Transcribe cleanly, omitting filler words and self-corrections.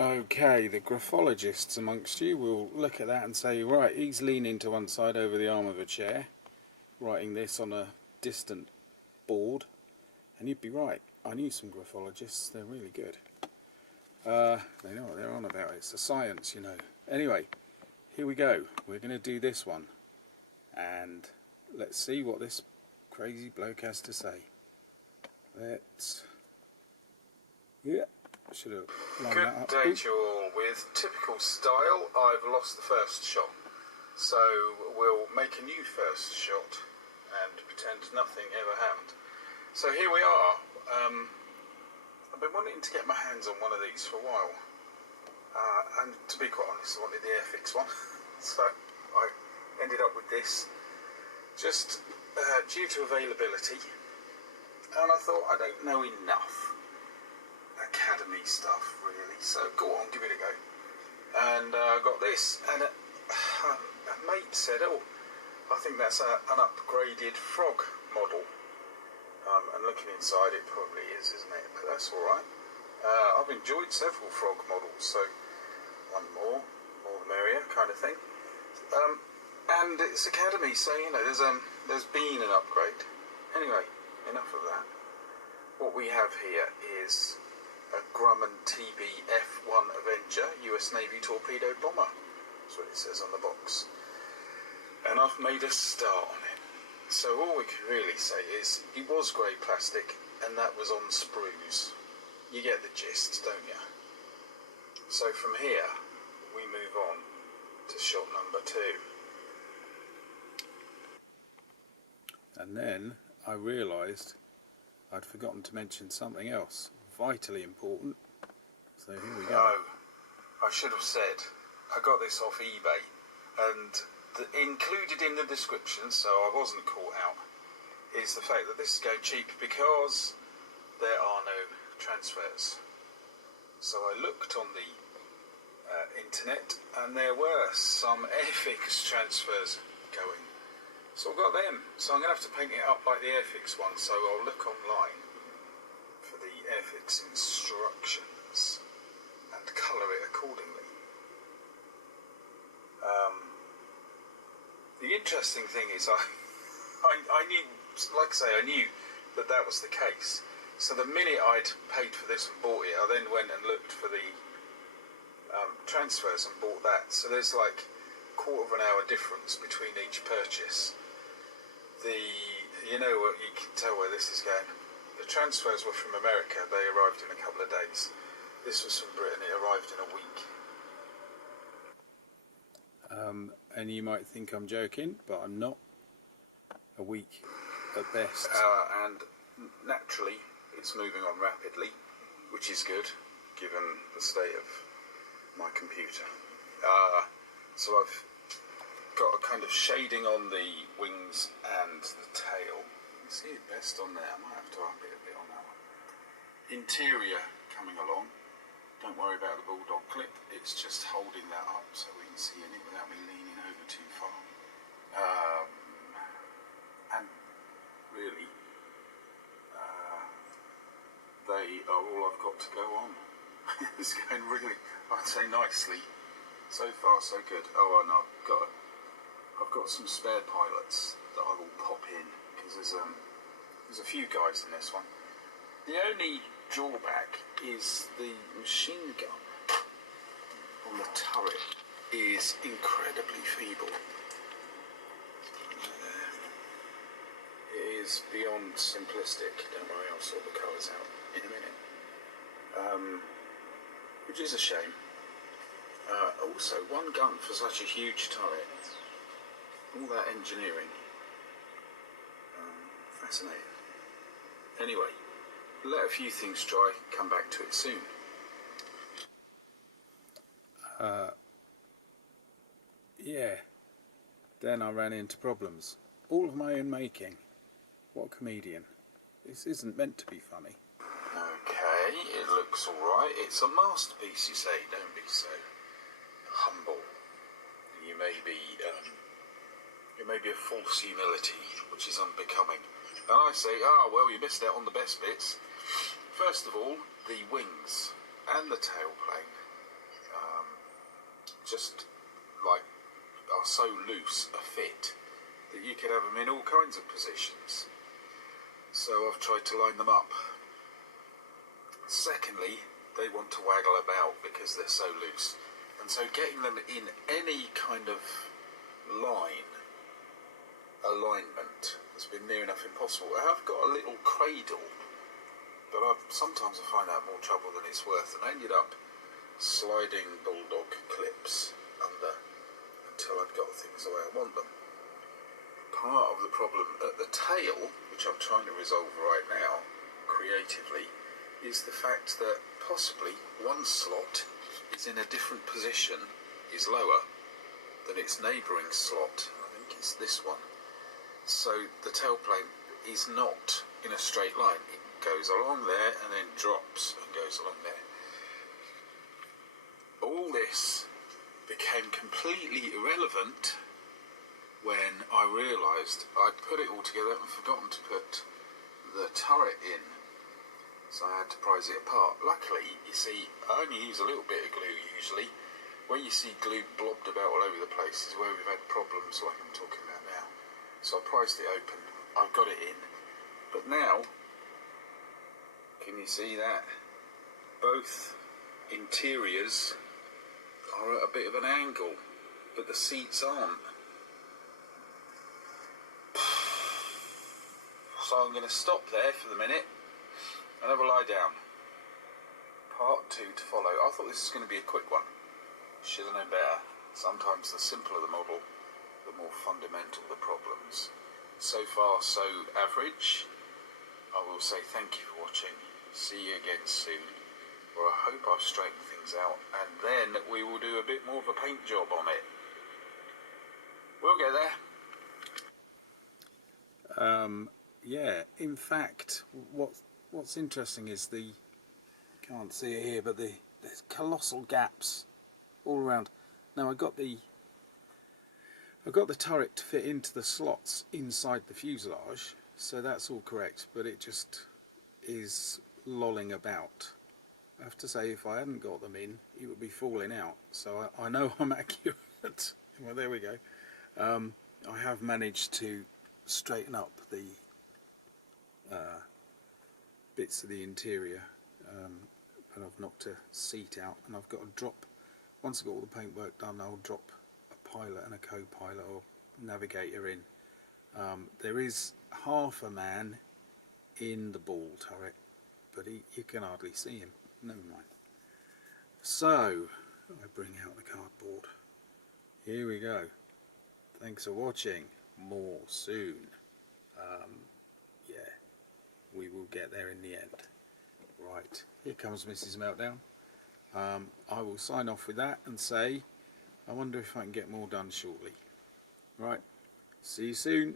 Okay, the graphologists amongst you will look at that and say, right, he's leaning to one side over the arm of a chair, writing this on a distant board, and you'd be right. I knew some graphologists, they're really good. They know what they're on about, it's a science, you know. Anyway, here we go, we're going to do this one, and let's see what this crazy bloke has to say. I should have lined that up. Good day to you all. With typical style, I've lost the first shot. So we'll make a new first shot and pretend nothing ever happened. So here we are. I've been wanting to get my hands on one of these for a while. And to be quite honest, I wanted the Airfix one. So I ended up with this. Just due to availability. And I thought, I don't know enough academy stuff really, so go on, give it a go. And I got this, and a mate said, oh, I think that's an upgraded frog model. And looking inside, it probably is, isn't it? But that's alright. I've enjoyed several frog models, so one more the merrier kind of thing. And it's academy, so you know, there's been an upgrade. Anyway, enough of that. What we have here is a Grumman TBF-1 Avenger, US Navy torpedo bomber. That's what it says on the box. And I've made a start on it. So all we can really say is, it was grey plastic, and that was on sprues. You get the gist, don't you? So from here, we move on to shot number 2. And then I realised I'd forgotten to mention something else, vitally important. So here we go. Oh, I should have said, I got this off eBay, and included in the description, so I wasn't caught out, is the fact that this is going cheap because there are no transfers. So I looked on the internet, and there were some Airfix transfers going. So I've got them, so I'm going to have to paint it up like the Airfix one, so I'll look online for the Airfix instructions and colour it accordingly. The interesting thing is I knew, like I say, I knew that was the case. So the minute I'd paid for this and bought it, I then went and looked for the transfers and bought that. So there's like a quarter of an hour difference between each purchase. You know what, you can tell where this is going. The transfers were from America, they arrived in a couple of days. This was from Britain, it arrived in a week. And you might think I'm joking, but I'm not. A week at best. And naturally, it's moving on rapidly, which is good, given the state of my computer. So I've got a kind of shading on the wings and the tail. You can see it best on there. I might have to up it a bit on that one. Interior coming along. Don't worry about the bulldog clip. It's just holding that up so we can see in it without me leaning over too far. And really, they are all I've got to go on. It's going really, I'd say, nicely. So far, so good. Oh, and I've got some spare pilots that I will pop in, because there's a few guys in this one. The only drawback is the machine gun on the turret is incredibly feeble. It is beyond simplistic. Don't worry, I'll sort the colours out in a minute. Which is a shame. Also, one gun for such a huge turret. All that engineering. Fascinating. Anyway, let a few things dry, come back to it soon. Yeah. Then I ran into problems. All of my own making. What a comedian. This isn't meant to be funny. Okay, it looks alright. It's a masterpiece, you say. Don't be so humble. You may be a false humility, which is unbecoming. And I say, well, you missed out on the best bits. First of all, the wings and the tailplane. just like are so loose a fit that you could have them in all kinds of positions. So I've tried to line them up. Secondly, they want to waggle about because they're so loose, and so getting them in any kind of alignment has been near enough impossible. I've got a little cradle, but sometimes I find that more trouble than it's worth, and I ended up sliding bulldog clips under until I've got things the way I want them. Part of the problem at the tail, which I'm trying to resolve right now creatively, is the fact that possibly one slot is in a different position, is lower than its neighbouring slot. I think it's this one. So the tailplane is not in a straight line. It goes along there and then drops and goes along there. All this became completely irrelevant when I realised I'd put it all together and forgotten to put the turret in. So I had to prise it apart. Luckily, you see, I only use a little bit of glue usually. Where you see glue blobbed about all over the place is where we've had problems like I'm talking about now. So I prised it open, I've got it in. But now, can you see that? Both interiors are at a bit of an angle, but the seats aren't. So I'm going to stop there for the minute and have a lie down. Part 2 to follow. I thought this was going to be a quick one. Should have known better. Sometimes the simpler the model, the more fundamental the problems. So far, so average. I will say thank you for watching. See you again soon. Or I hope I've straightened things out, and then we will do a bit more of a paint job on it. We'll get there. Yeah, in fact, what's interesting is you can't see it here, but there's colossal gaps all around. Now I got the turret to fit into the slots inside the fuselage, so that's all correct, but it just is lolling about. I have to say, if I hadn't got them in, it would be falling out. So I know I'm accurate. Well, there we go. I have managed to straighten up the bits of the interior, and I've knocked a seat out, and I've got to drop, once I've got all the paintwork done, I'll drop a pilot and a co-pilot or navigator in. There is half a man in the ball turret, but you can hardly see him. Never mind. So I bring out the cardboard. Here we go. Thanks for watching. More soon. Yeah, we will get there in the end. Right, here comes Mrs. Meltdown. I will sign off with that and say, I wonder if I can get more done shortly. Right, see you soon.